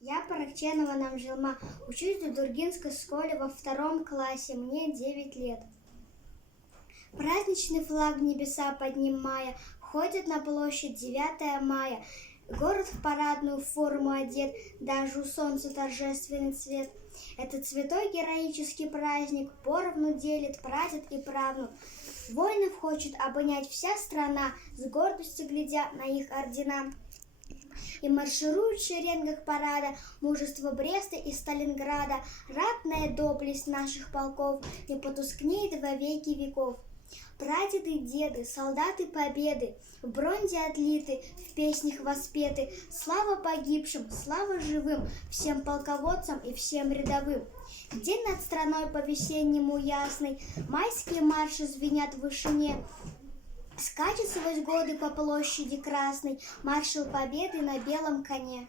Я Паракченова Намжилма, учусь в Дургинской школе во 2 классе, мне 9 лет. Праздничный флаг в небеса поднимая, ходит на площадь 9 мая. Город в парадную форму одет, даже у солнца торжественный цвет. Этот святой героический праздник поровну делит прадед и правнук. Воинов хочет обнять вся страна, с гордостью глядя на их ордена. И маршируют в шеренгах парада мужество Бреста и Сталинграда. Ратная доблесть наших полков не потускнеет во веки веков. Прадеды и деды, солдаты победы, в бронзе отлиты, в песнях воспеты. Слава погибшим, слава живым, всем полководцам и всем рядовым. День над страной по-весеннему ясный, майские марши звенят в вышине. Скачет сквозь годы по площади красной маршал победы на белом коне.